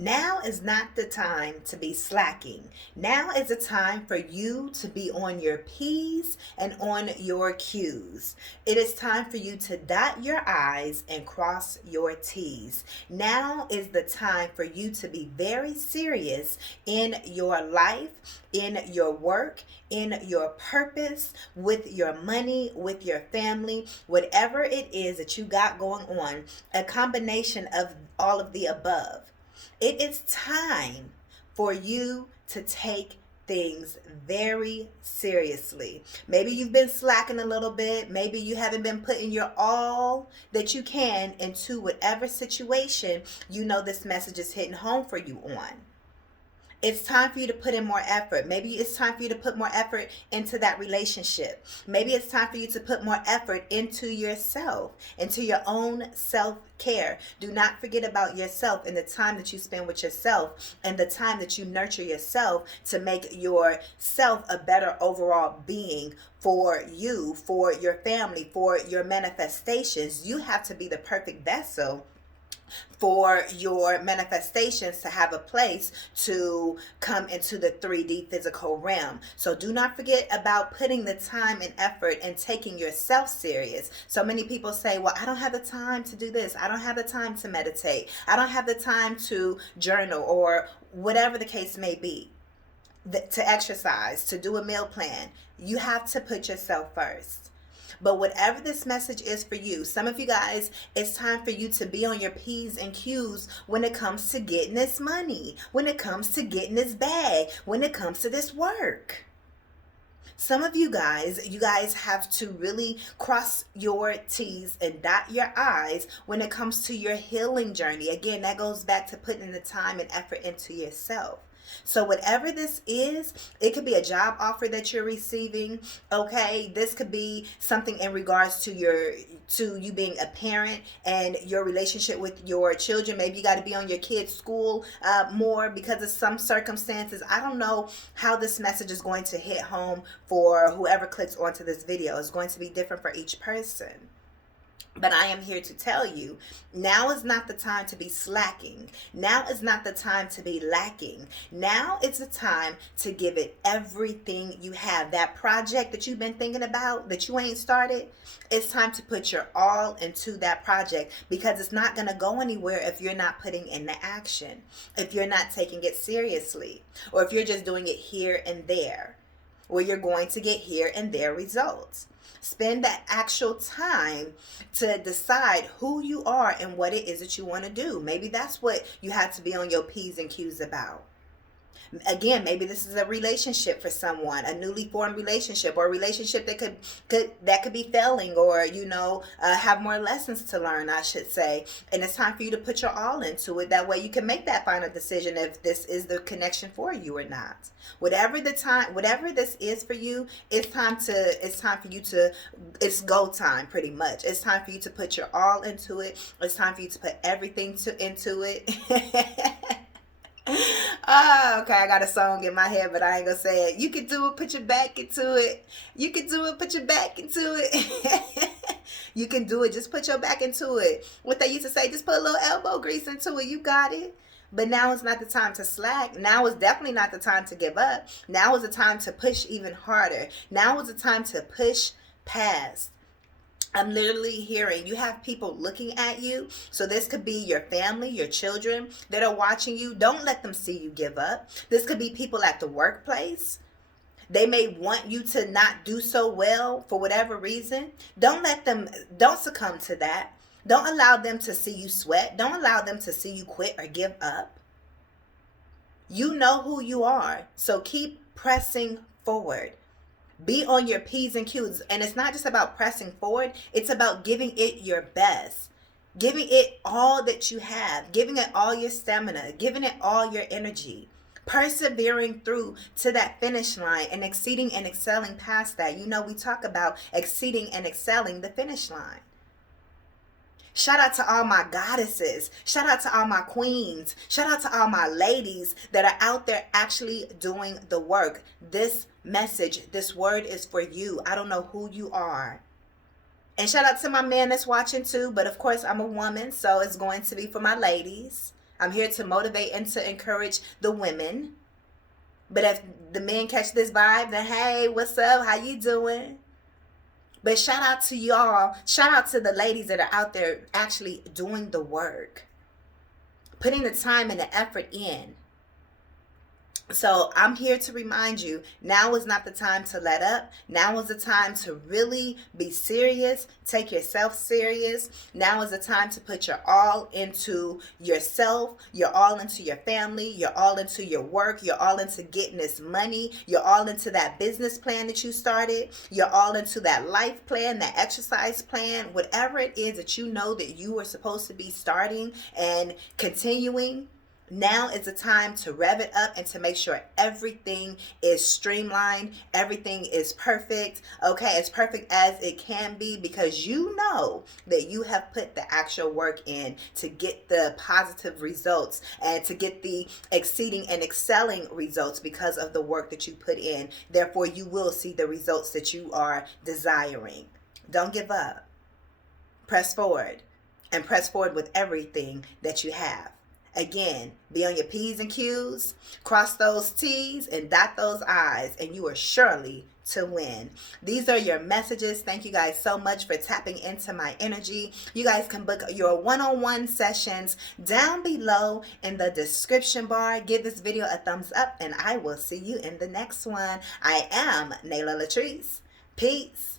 Now is not the time to be slacking. Now is the time for you to be on your P's and on your Q's. It is time for you to dot your I's and cross your T's. Now is the time for you to be very serious in your life, in your work, in your purpose, with your money, with your family, whatever it is that you got going on, a combination of all of the above. It is time for you to take things very seriously. Maybe you've been slacking a little bit. Maybe you haven't been putting your all that you can into whatever situation you know this message is hitting home for you on. It's time for you to put in more effort. Maybe it's time for you to put more effort into that relationship. Maybe it's time for you to put more effort into yourself, into your own self-care. Do not forget about yourself and the time that you spend with yourself and the time that you nurture yourself to make yourself a better overall being for you, for your family, for your manifestations. You have to be the perfect vessel for your manifestations to have a place to come into the 3D physical realm. So do not forget about putting the time and effort and taking yourself serious. So many people say, well, I don't have the time to do this. I don't have the time to meditate. I don't have the time to journal, or whatever the case may be, to exercise, to do a meal plan. You have to put yourself first. But whatever this message is for you, some of you guys, it's time for you to be on your P's and Q's when it comes to getting this money, when it comes to getting this bag, when it comes to this work. Some of you guys have to really cross your T's and dot your I's when it comes to your healing journey. Again, that goes back to putting the time and effort into yourself. So whatever this is, it could be a job offer that you're receiving. Okay, this could be something in regards to you being a parent and your relationship with your children. Maybe you got to be on your kids' school more because of some circumstances. I don't know how this message is going to hit home for whoever clicks onto this video. It's going to be different for each person. But I am here to tell you, now is not the time to be slacking. Now is not the time to be lacking. Now it's the time to give it everything you have. That project that you've been thinking about that you ain't started, it's time to put your all into that project, because it's not going to go anywhere if you're not putting in the action, if you're not taking it seriously, or if you're just doing it here and there, where you're going to get here and there results. Spend that actual time to decide who you are and what it is that you want to do. Maybe that's what you have to be on your P's and Q's about. Again, maybe this is a relationship for someone, a newly formed relationship, or a relationship that could be failing, or have more lessons to learn, I should say. And it's time for you to put your all into it. That way you can make that final decision if this is the connection for you or not. Whatever this is for you, it's go time pretty much. It's time for you to put your all into it. It's time for you to put everything into it. Oh, okay, I got a song in my head, but I ain't gonna say it. You can do it, put your back into it. You can do it, put your back into it. You can do it, just put your back into it. What they used to say, just put a little elbow grease into it. You got it. But now is not the time to slack. Now is definitely not the time to give up. Now is the time to push even harder. Now is the time to push past. I'm literally hearing you have people looking at you. So this could be your family, your children that are watching you. Don't let them see you give up. This could be people at the workplace. They may want you to not do so well for whatever reason. Don't succumb to that. Don't allow them to see you sweat. Don't allow them to see you quit or give up. You know who you are. So keep pressing forward. Be on your P's and Q's. And it's not just about pressing forward. It's about giving it your best. Giving it all that you have. Giving it all your stamina. Giving it all your energy. Persevering through to that finish line and exceeding and excelling past that. We talk about exceeding and excelling the finish line. Shout out to all my goddesses. Shout out to all my queens. Shout out to all my ladies that are out there actually doing the work. This message, this word is for you. I don't know who you are. And shout out to my man that's watching too. But of course, I'm a woman, so it's going to be for my ladies. I'm here to motivate and to encourage the women. But if the men catch this vibe, then hey, what's up? How you doing? But shout out to y'all. Shout out to the ladies that are out there actually doing the work, putting the time and the effort in. So I'm here to remind you, now is not the time to let up. Now is the time to really be serious. Take yourself serious. Now is the time to put your all into yourself. You're all into your family. You're all into your work. You're all into getting this money. You're all into that business plan that you started. You're all into that life plan, that exercise plan, whatever it is that you know that you are supposed to be starting and continuing. Now is the time to rev it up and to make sure everything is streamlined, everything is perfect, okay, as perfect as it can be, because you know that you have put the actual work in to get the positive results and to get the exceeding and excelling results because of the work that you put in. Therefore, you will see the results that you are desiring. Don't give up. Press forward, and press forward with everything that you have. Again, be on your P's and Q's, cross those T's and dot those I's, and you are surely to win. These are your messages. Thank you guys so much for tapping into my energy. You guys can book your one-on-one sessions down below in the description bar. Give this video a thumbs up, and I will see you in the next one. I am LATRICE. Peace.